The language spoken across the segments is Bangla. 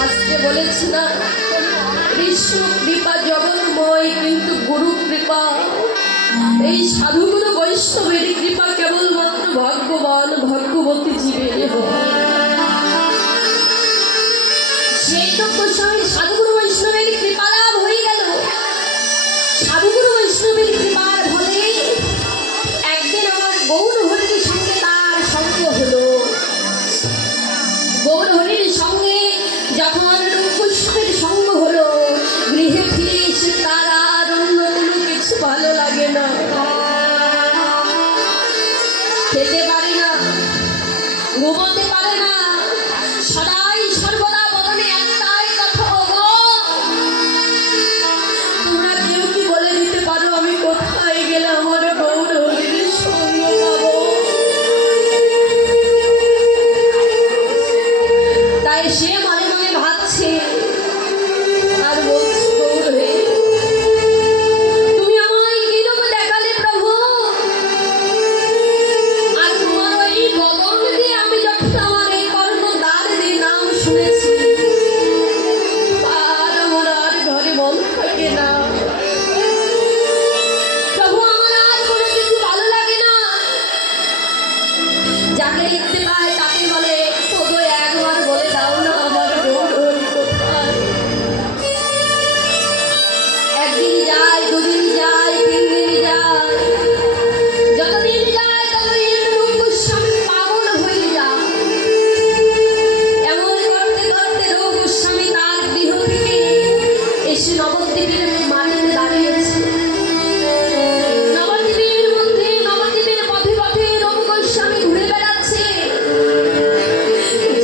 শাস্ত্রে বলেছে না, বিষ্ণু কৃপা জগন্ময়, কিন্তু গুরু কৃপা, এই সাধুগুরু বৈষ্ণবের কৃপা কেবলমাত্র ভাগ্যবান ভাগ্যবতী জীবের হয়। সেই তো গোস্বামী সাধুগুরু বৈষ্ণবের কৃপা লাভ হয়ে গেল। সাধুগুরু বৈষ্ণবের কৃপার ফলে একদিন আমার গৌর হরির সঙ্গে তার সঙ্গ হলো। গৌর হরির সঙ্গে যখন রূপপুষ্পের সঙ্গ হলো, গৃহে ফিরে এসে তার আর অন্য কোনো কিছু ভালো লাগে না, খেতে পারে না, ঘুমোতে পারে না, সদাই সর্বদা বলনে একটাই কথা, ওগো তোমরা কেউ কি বলে দিতে পারো আমি কোথায় গেলে আমার গৌর হরির সঙ্গ পাবো? তাই সে মনে মনে ভাবছে আর বলছে, গৌর হে, তুমি আমায় কিরকম দেখালে প্রভু, আর তোমার ওই বদন দিয়ে আমি যখন আমার এই কর্মদার দিয়ে নাম শুনেছি, আর আমার আর ঘরে মন থাকে না প্রভু, আমার আর কোনো কিছু ভালো লাগে না। যাকে দেখতে পায় তাকে বলে, ওগো একবার বলে দাও না আমার গৌর হরি কোথায়? একদিন যায়, দুদিন যায়, 3 দিন যায়, যতদিন যায় ততদিন রূপ গোস্বামী পাগল হয়ে যায়। এমন করতে করতে রূপ গোস্বামী তার গৃহ থেকে এসে নবদ্বীপের মাটিতে দাঁড়িয়েছে। নবদ্বীপের মধ্যে, নবদ্বীপের পথে পথে রূপ গোস্বামী ঘুরে বেড়াচ্ছে।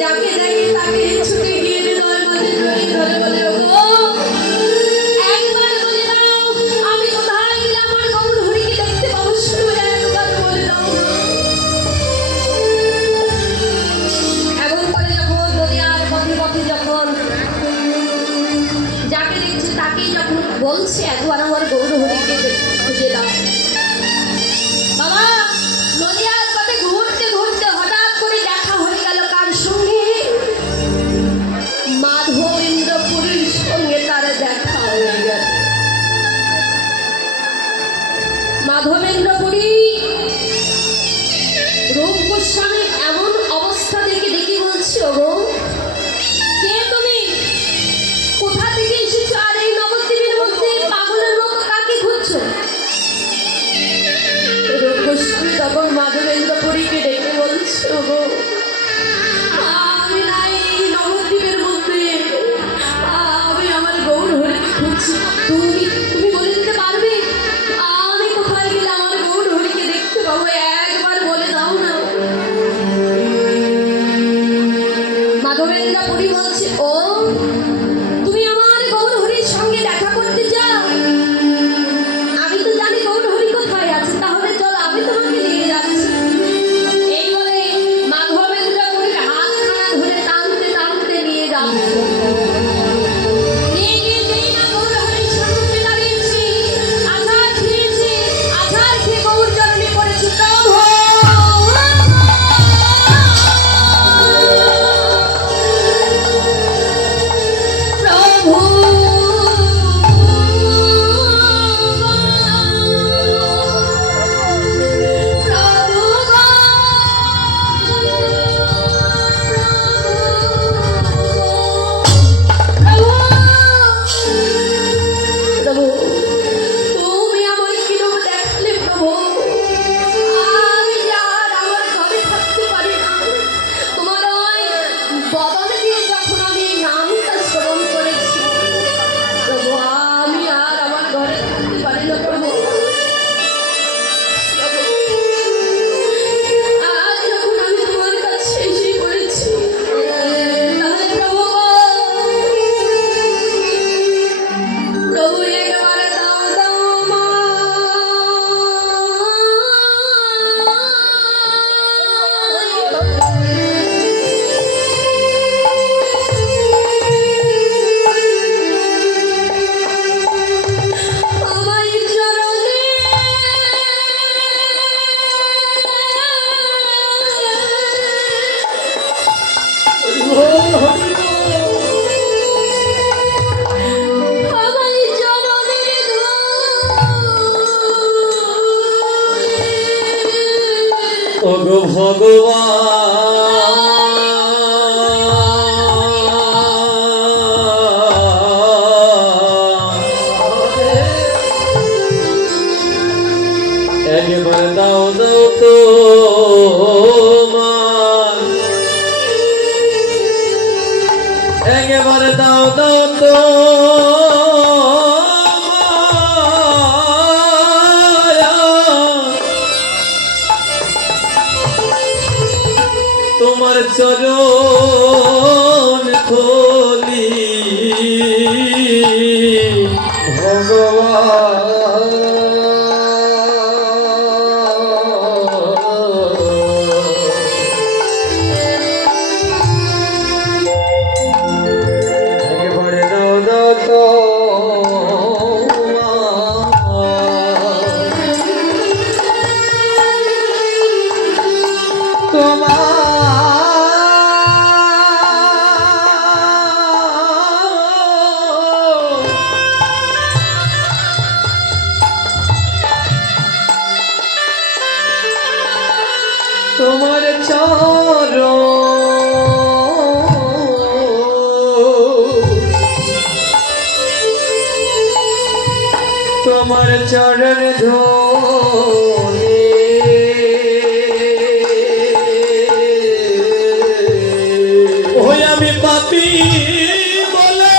যাকে দেখে তাকে ছুটে গিয়ে হৃদয়ের মাঝে জড়িয়ে ধরে বলে, ওগো একবার বলে দাও আমি কোথায় গেলে আমার গৌর হরিকে দেখতে পাবো, শুধু একবার বলে দাও। এমন করে যখন নদীয়ার পথে পথে যখন যাকে দেখছে তাকেই যখন বলছে, একবার আমার গৌর হরিকে খুঁজে দাও। বাবা, নদীয়ার পথে ঘুরতে ঘুরতে হঠাৎ করে দেখা হয়ে গেল কার সঙ্গে? মাধবেন্দ্রপুরীর সঙ্গে তার দেখা হয়ে গেল। মাধবেন্দ্রপুরী রূপ গোস্বামী এমন অবস্থা দেখে দেখি বলছে, ওগো কে তুমি, কোথা থেকে এসেছো, আর এই নবদ্বীপের মধ্যে পাগলের মতো কাকে খুঁজছো? রূপ গোস্বামী তখন মাধবেন্দ্রপুরীকে ডেকে বলছে, ওগো আমি নাই এই নবদ্বীপের মধ্যে, আমি আমার গৌর হরিকে খুঁজছি। তুমি তুমি বলে দিতে পারবে আমি কোথায় গেলে আমার গৌর হরিকে দেখতে পাবো? একবার বলে দাও না। মাধবেন্দ্রপুরী বলছে, ও তুমি আমার গৌর হরির সঙ্গে দেখা করতে চাও? আমি তো জানি গৌর হরি কোথায় আছে, তাহলে চল আমি তোমাকে নিয়ে যাচ্ছি। এই বলে মাধবেন্দ্রপুরীর হাতখানা ধরে টানতে টানতে নিয়ে যাচ্ছে। নিয়ে গিয়ে যেই না গৌর হরির সামনে দাঁড়িয়েছে, আছাড় খেয়েছে, আছাড় খেয়ে গৌর চরণে পড়েছে, প্রভু প্রভু ভগবান একবার দাও দাও তো একবার দাও দাও তো তোমার চরণ ধুলি একবারে দাও দাও তো তোমার চরণ তোমার চরণ ধুলি ওই আমি পাপী বলে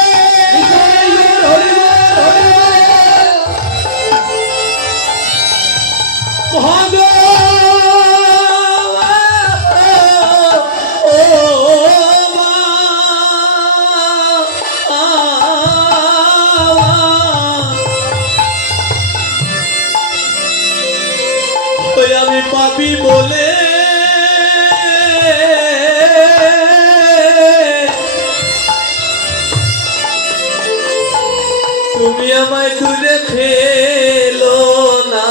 আমি পাপি বলে তুমি আমায় দূরে ফেলো না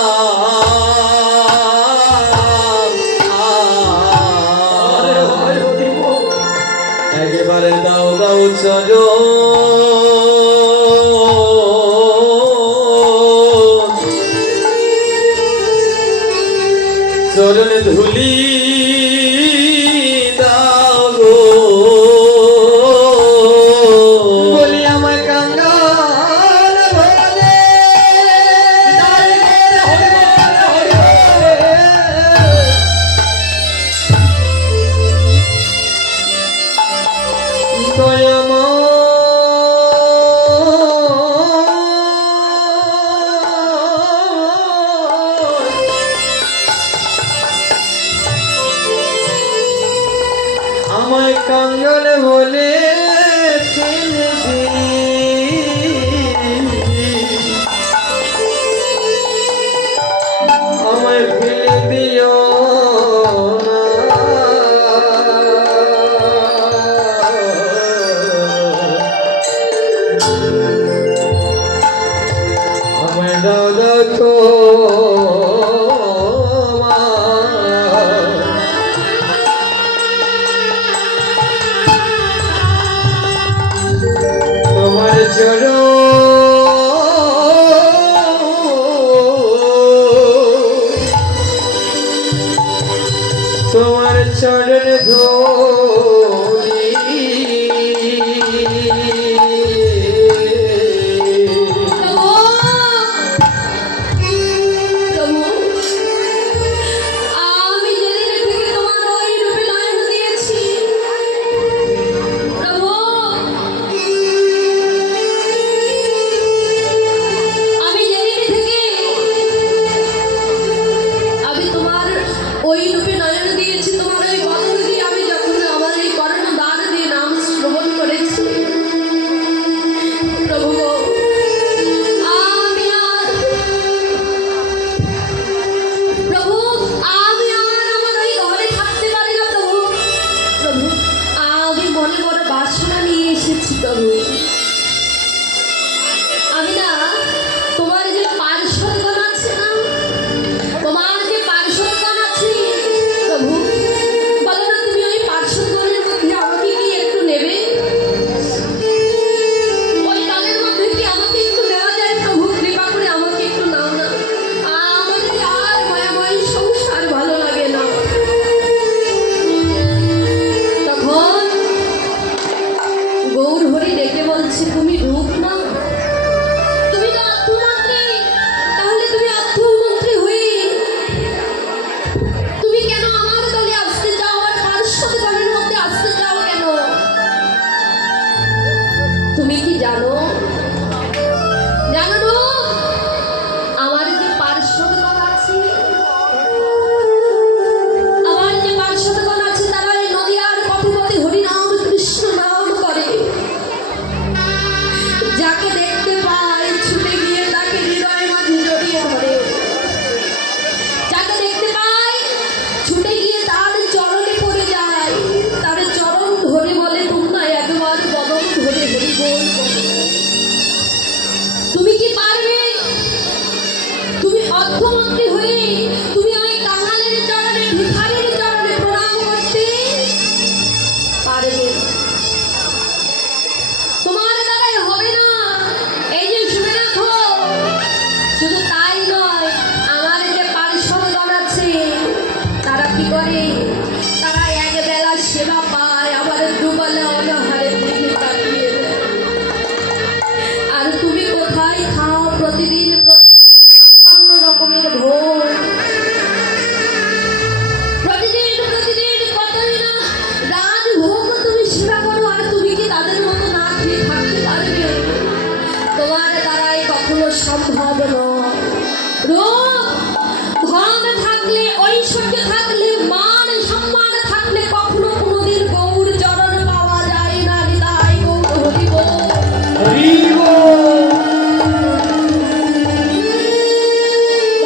একেবারে দাও দাও চরণ চরণ ধুলি দাও গো বলি আমার কাঙ্গাল ভোলে আমায় কাঙ্গাল বলে ফেলে আমায় ফেলে দিও আমায় দাও দাও তো তোমার চরণ তোমার চরণ ধুলি আমি যেদিন থেকে তোমার ওই রূপে নয়ন দিয়েছি প্রভু, আমি যেদিন থেকে আমি তোমার ওই রূপে নয়ন দিয়েছি, তোমার ওই বদন দিয়ে আমি যখন আমার এই কর্ণদ্বার দিয়ে নাম শ্রবণ করেছি প্রভু গো, প্রভু আমি আর আমার ওই ঘরে থাকতে পারি না প্রভু। প্রভু আমি মনে বড় বাসনা নিয়ে এসেছি প্রভু। আমি না তোমার যে পার্শ্বদগণ আছে না, তোমার যে পার্শ্বদগণ আছে প্রভু, বলো না তুমি ওই পার্শ্বদগণের মধ্যে আমাকে কি একটু নেবে? ওই দলের মধ্যে কি আমাকে একটু নেওয়া যায় প্রভু? কৃপা করে আমাকে একটু নাও না। আমার যে আর মায়াময় সংসার ভালো লাগে না। বলবো? তুমি কি পারবে? তুমি অর্থমন্ত্রী হয়ে তুমি ওই কাঙালের চরণে ভিখারির চরণে প্রণাম করতে পারবে? তোমার দ্বারাই হবে না। এই যে শুনে রাখো, শুধু তাই নয়, আমার যে পার্শ্বদগণ আছে তারা কি করে? তারা এক বেলা সেবা পায়, আবার দুবেলা অনাহারের দিকে তাকিয়ে দেয়। আর তুমি কোথায় খাও প্রতিদিন অন্য রকমের ভোগ? প্রতিদিন প্রতিদিন কতই না রাজভোগ তুমি সেবা করো, আর তুমি কি তাদের মতো না খেয়ে থাকতে পারবে? তোমার দ্বারাই কখনো সম্ভব নয়। রূপ ধন থাকলে, ঐশ্বর্য থাকলে, মান সম্মান থাকলে কখনো কোনোদিন গৌর চরণ পাওয়া যায় না। হৃদয় গৌর হরি বল। হরি বল।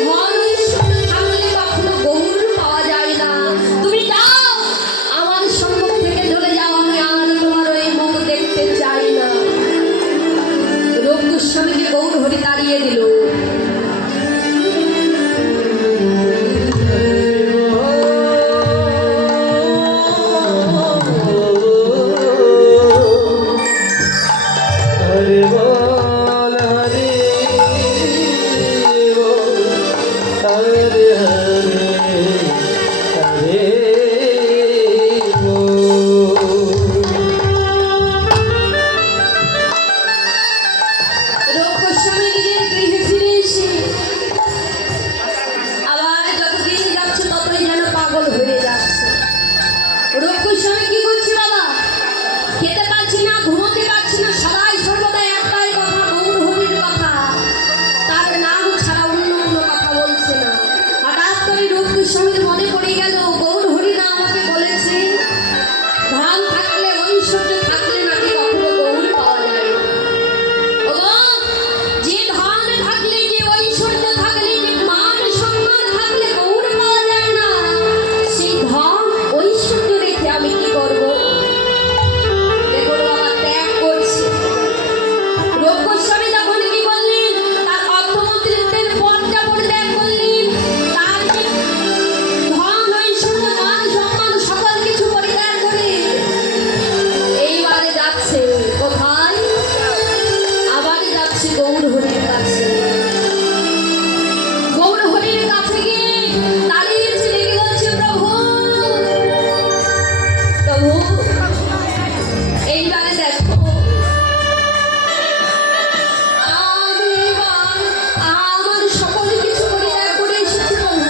ধন ঐশ্বর্য থাকলে কখনো গৌর পাওয়া যায় না। তুমি যাও, আমার সম্মুখ থেকে চলে যাও, আমি আর তোমার ওই মুখ দেখতে চাই না। রূপ গোস্বামীকে গৌর হরি তাড়িয়ে দিল। হরি বল, হরি বল, হরি হরি হরি বল। রূপ গোস্বামী নিজের গৃহে ফিরে এসে আবার যতদিন যাচ্ছে ততই যেন পাগল হয়ে যাচ্ছে। রূপ গোস্বামী কি করছে? বাবা, খেতে পারছি না, ঘুমোতে পারছি না, সদাই সর্বদা একটাই কথা, গৌর হরির কথা। তার নাম ছাড়া অন্য কোনো কথা বলছে না। হঠাৎ করে রূপ গোস্বামীর মনে পড়ে গেল, গৌর হরি না আমাকে বলেছে ধন থাকলে, ঐশ্বর্য থাকলে নাকি কখনো গৌর পাওয়া যায় না। ওগো, যে ধন থাকলে, যে ঐশ্বর্য থাকলে, যে মান সম্মান থাকলে গৌর পাওয়া যায় না, সেই ধন ঐশ্বর্য রেখে আমি কি করব? দেখো বাবা, ত্যাগ করছি। রূপ গোস্বামী তখন কি করলেন? তার অর্থমন্ত্রিত্বের পদটা পরিত্যাগ করলেন। তার যে ধন ঐশ্বর্য মান সম্মান সকল কিছু পরিত্যাগ করে এইবারে যাচ্ছে কোথায়? আবার যাচ্ছে গৌর হরির কাছে। গৌর হরির কাছে গিয়ে দাঁড়িয়েছে, লেগে বলছে, প্রভু প্রভু, এইবারে দেখো, আমি এবার আমার সকল কিছু পরিত্যাগ করে এসেছি প্রভু।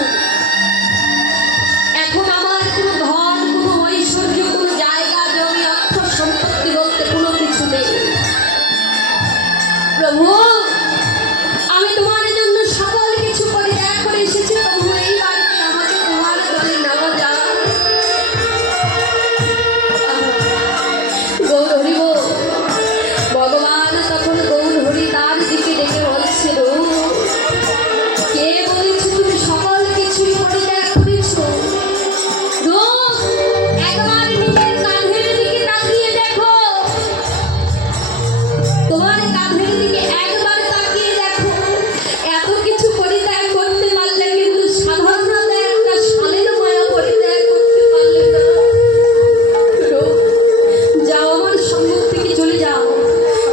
এখন আমার কোনো ধন, কোনো ঐশ্বর্য, কোনো জায়গা জমি অর্থ সম্পত্তি বলতে কোনো কিছু নেই প্রভু। আমি তোমার জন্য সকল কিছু পরিত্যাগ করে এসেছি প্রভু। এইবার কি আমাকে তোমার দলে নেওয়া যায়? গৌর হরি বল। ভগবান তখন গৌর হরি তার দিকে ডেকে বলছে, রূপ, কে বলেছে তুমি সকল কিছুই পরিত্যাগ করেছ? রূপ, একবার নিজের কাঁধের দিকে তাকিয়ে দেখো। তোমার কাঁধের দিকে একবার তাকিয়ে দেখো। এত কিছু পরিত্যাগ করতে পারলে, কিন্তু সাধারণত একটা শালের মায়া পরিত্যাগ করতে পারলে না। রূপ, যাও, আমার সম্মুখ থেকে চলে যাও।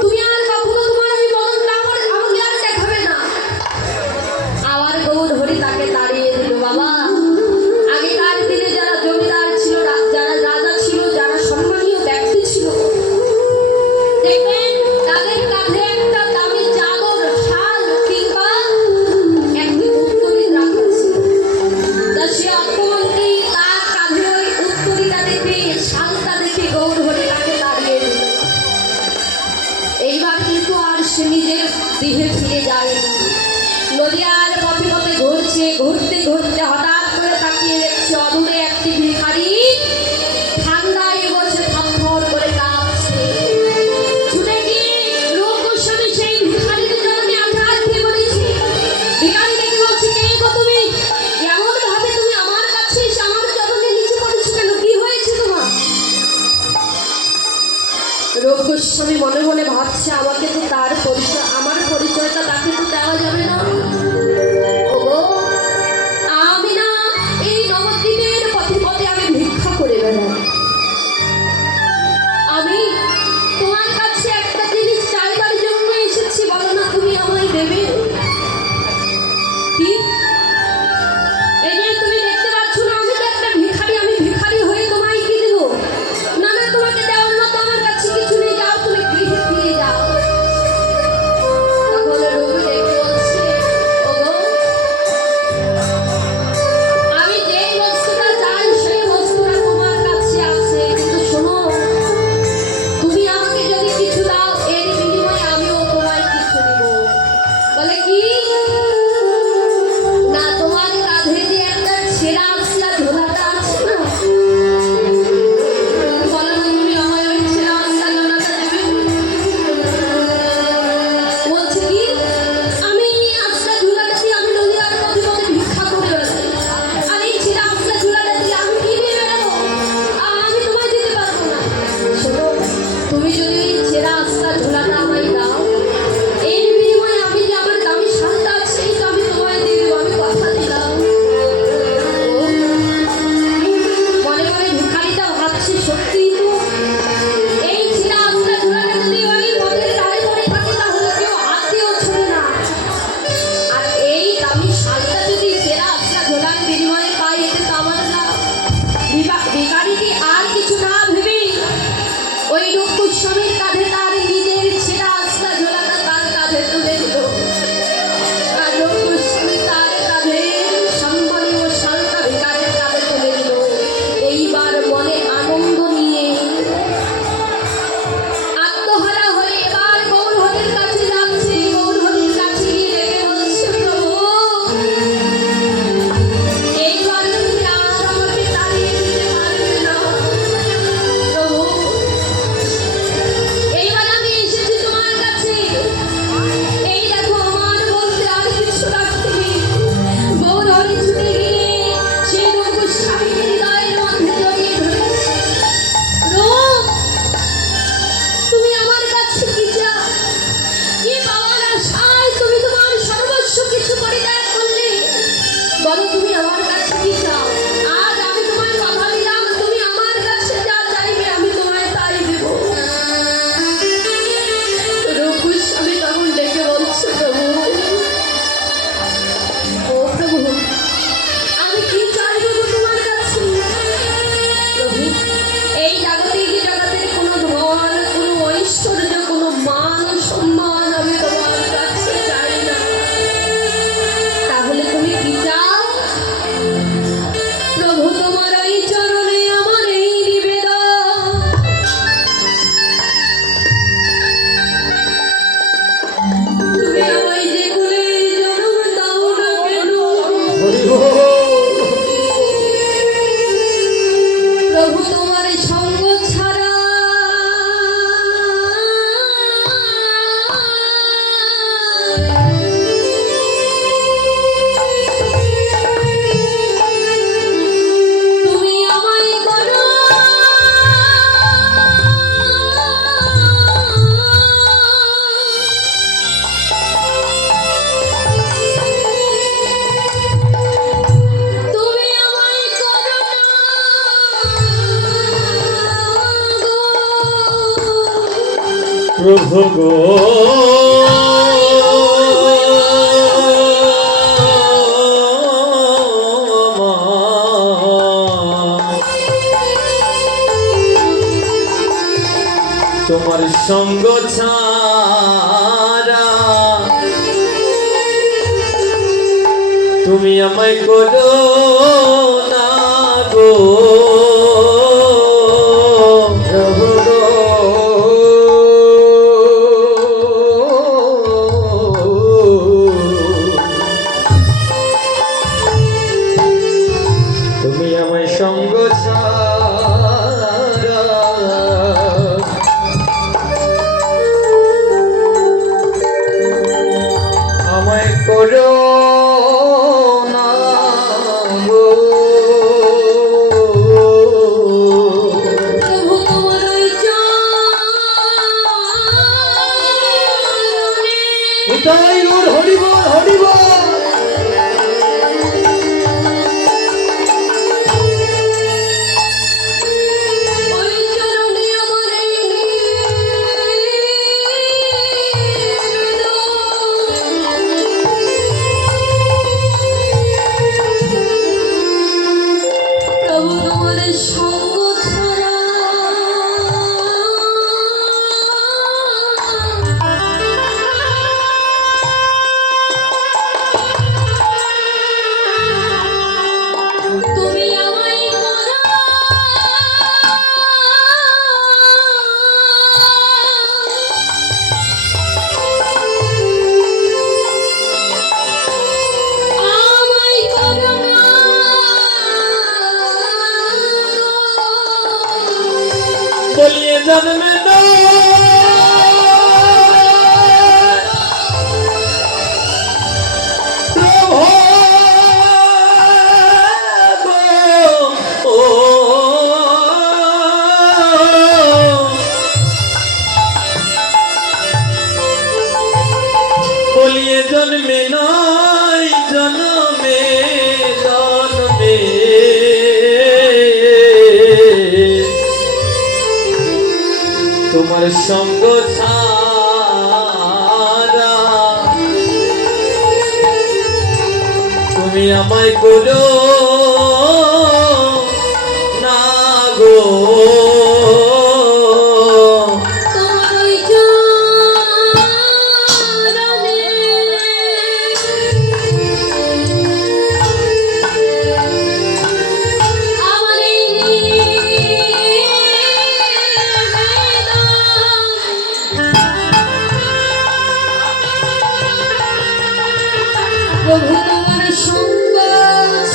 তুমি আর কখনো তোমার ওই মদনটা আমাকে আর দেখাবে না। আবার গৌর হরি তাকে তাড়িয়ে দিল। বাবা, আগেকার দিনে যারা জমিদার ছিল, যারা রাজা ছিল, যারা সম্মানীয় ব্যক্তি ছিল, দেখবেন তাদের কাঁধে একটা দামি চাদর, শাল কিংবা একটি উত্তরীর রাখা ছিল। তা সে অর্থমন্ত্রী তার কাঁধে ওই উত্তরীটা দেখে, শালটা দেখে গৌর হরি তাকে তাড়িয়ে দিল। এইবার কিন্তু আর সে নিজের গৃহে ফিরে যায়নি। নদিয়ার পথে পথে ঘুরছে, ঘুরতে ঘুরতে হঠাৎ করে তাকিয়ে দেখছে অদূরে একটি ভিখারি ঠান্ডায় বসে থরথর করে কাঁপছে। ছুটে গিয়ে রূপ গোস্বামী সেই ভিখারির চরণে আঘাত দিয়ে বলেছে, ভিখারি দেখে বলছে, কে গো তুমি? এমন ভাবে তুমি আমার কাছে এসে আমার চরণে নিচে পড়েছো কেন? কি হয়েছে তোমার? রূপ গোস্বামী মনে মনে ভাবছে আমাকে তো তার পরিচয়, আমার পরিচয়টা তাকে তো দেওয়া যাবে না। ওগো, আমি না এই নবদ্বীপের পথে পথে আমি ভিক্ষা করে বেড়াই। আমি তোমার কাছে একটা জিনিস চাইবার জন্য এসেছি, বলো না তুমি আমায় দেবে কি? এই যে তুমি দেখতে পাচ্ছ না, আমি তো একটা ভিখারি, আমি ভিখারি হয়ে তোমায় কি দেবো? না না, তোমাকে দেওয়ার মতো আমার কাছে কিছু নেই, যাও তুমি গৃহে ফিরে যাও। তখন রঘু ডেকে বলছে, ওগো, আমি যেই বস্তুটা চাই সেই বস্তুটা তোমার কাছে আছে, কিন্তু শোনো, তুমি আমাকে যদি কিছু দাও এর বিনিময়ে আমিও তোমায় কিছু দেব। বলে কি? না, তোমার কাঁধে যে একটা ছেঁড়া আসলা ঝোলাটা আছে না, বলো না তুমি আমায় ওই ছেঁড়া আসলা ঝোলাটা দেবে? বলছে কি? আমি আসলা ঝোলাটা দিয়ে আমি নদীয়ার পথে পথে ভিক্ষা করে বেড়াই, আর এই ছেঁড়া আসলা ঝোলাটা দিয়ে আমি কি নিয়ে বেড়াবো? আমি তোমায় দিতে পারবো না। শোনো, তুমি যদি এই ছেঁড়া আসলা ঝোলাটা আমায় দাও, এর বিনিময়ে আমি যে আমার দামি শালটা আছে এইটা আমি তোমায় দিয়ে দেবো, আমি কথা দিলাম। ও, মনে মনে ভিখারিটা ভাবছে, সত্যিই তো এই ছেঁড়া আসলা ঝোলাটা যদি ওই পথের ধারে পড়ে থাকে তাহলে কেউ হাত দিয়েও ছোঁবে না, আর এই দামি শালটা যদি ছেঁড়া আসলা ঝোলার বিনিময়ে পাই এতে তো আমার লাভ। ভিখারিটি আর কিছু না ভেবে ওই রূপকুস্বামীর কাঁধে তার নিজের ছেঁড়া আসলা ঝোলাটা তার কাঁধে তুলে দিল, আর রূপকুস্বামী তার কাঁধে সম্মানীয় শালটা ভিখারির কাঁধে তুলে দিল। এইবার মনে আনন্দ নিয়ে আত্মহারা হয়ে এবার গৌরহরির কাছে যাচ্ছে। গৌরহরির কাছে গিয়ে ডেকে বলছে, প্রভু, এইবার তুমি আর আমাকে তাড়িয়ে দিতে পারবে না। প্রভু, এইবার আমি এসেছি তোমার কাছে, এই দেখো আমার বলতে আর কিছু রাখতে নেই। গৌরহরি ছুটে গিয়ে সেই রূপকুস্বামীকে হৃদয়ের মধ্যে জড়িয়ে ধরেছে। রূপ, তুমি আমার কাছে কি চাও? কি পাওয়ার আশায় তুমি তোমার সর্বস্ব কিছু পরিত্যাগ করলে? বলো তুমি আমার কাছে কি চাও? আজ আমি তোমায় কথা দিলাম, তুমি আমার কাছে যা চাইবে আমি তোমায় তাই দেব। রূপকুস্বামী তখন ডেকে বলছে, প্রভু, ও প্রভু, আমি কি চাইবো গো তোমার কাছে? প্রভু, এই জাগতিক জগতের কোনো ধন, কোনো ঐশ্বর্য, কোনো মান সম্মান আমি তোমার কাছে চাই না। তাহলে তুমি কি চাও? প্রভু, তোমার এই চরণে আমার এই নিবেদন, তুমি আমায় যে কুলে জন্ম দাও না কেন, হরি বল। প্রভু তোমার সঙ্গ ছাড়া তুমি আমায় করো তুমি আমায় করো না গো। প্রভু গো, তোমার সঙ্গ ছাড়া তুমি আমায় করো না গো। প্রভু গো, তুমি আমায় সঙ্গ ছাড়া আমায় করো না গো। প্রভু তোমার ওই নিতাই গৌর হরি বল হরি বল। ওই চরণে আমার এই প্রভু তোমার সঙ্গ ছাড়া তুমি আমায় করো আমায় করো না বলিয়ে জন্মে না প্রভু গো, ও বলিয়ে জন্মে নাই জন্মে জন্মে তোমার সঙ্গ ছাড়া তুমি আমায় করো না গো। তোমার ওই চরণে আমার এই প্রভু তোমার সঙ্গ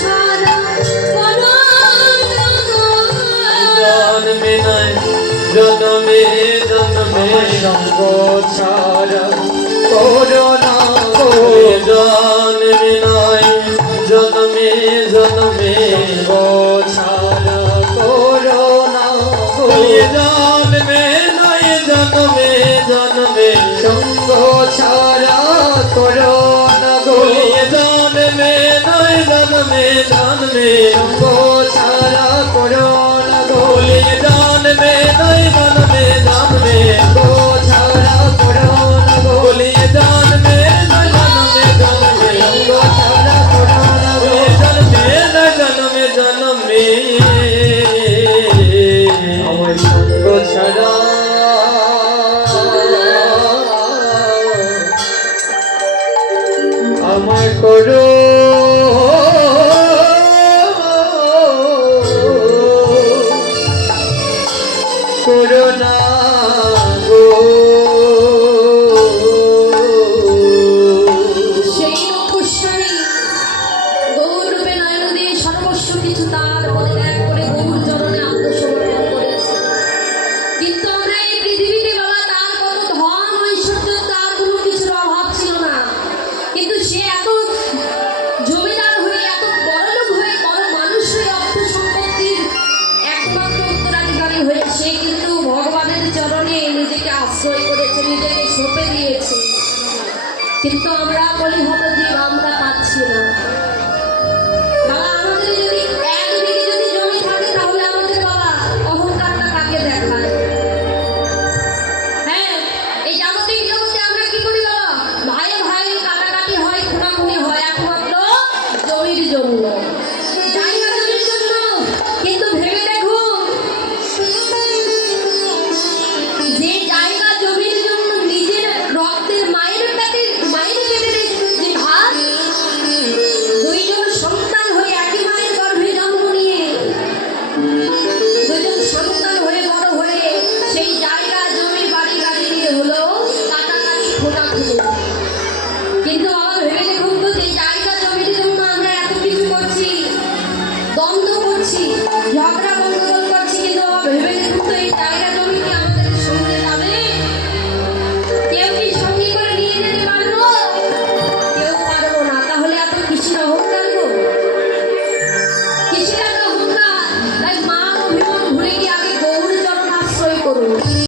ছাড়া করো না গো। জন্মে নাই জন্মে জন্মে সঙ্গ ছাড়া করো না গো। জন্মে নাই জন্মে জন্মে সঙ্গ ছাড়া করো না গো। জন্মে নাই জন্মে জন্মে সঙ্গ ছাড়া করো না গো। জন্মে নাই জন্মে জন্মে সঙ্গ ছাড়া করো না গো। জন্মে নাই জন্মে জন্মে সঙ্গ ছাড়া করো না গো। জন্মে নাই জন্মে জন্মে সঙ্গ ছাড়া করো না গো। জন্মে নাই জন্মে জন্মে আমার সঙ্গ ছাড়া আমায় করো করো না গো। সেই রূপস্বামী গৌরূপে নয়ন দিয়ে সর্বস্ব কিছু তার পরিত্যাগ করে গৌর চরণে আত্মসমর্পণ করেছে। কিন্তু আমরা এই পৃথিবীতে বাবা তার কত ধন ঐশ্বর্য তার কোনো কিছুর অভাব ছিল না, কিন্তু সে এত জমিদার হয়ে এত বড়লোক হয়ে বড় মানুষ হয়ে অর্থ সম্পত্তির একমাত্র উত্তরাধিকারী হয়ে সে কিন্তু ভগবানের চরণে নিজেকে আশ্রয় করেছে, নিজেকে সঁপে দিয়েছে। কিন্তু আমরা বলি হবজীব, আমরা পাচ্ছি না।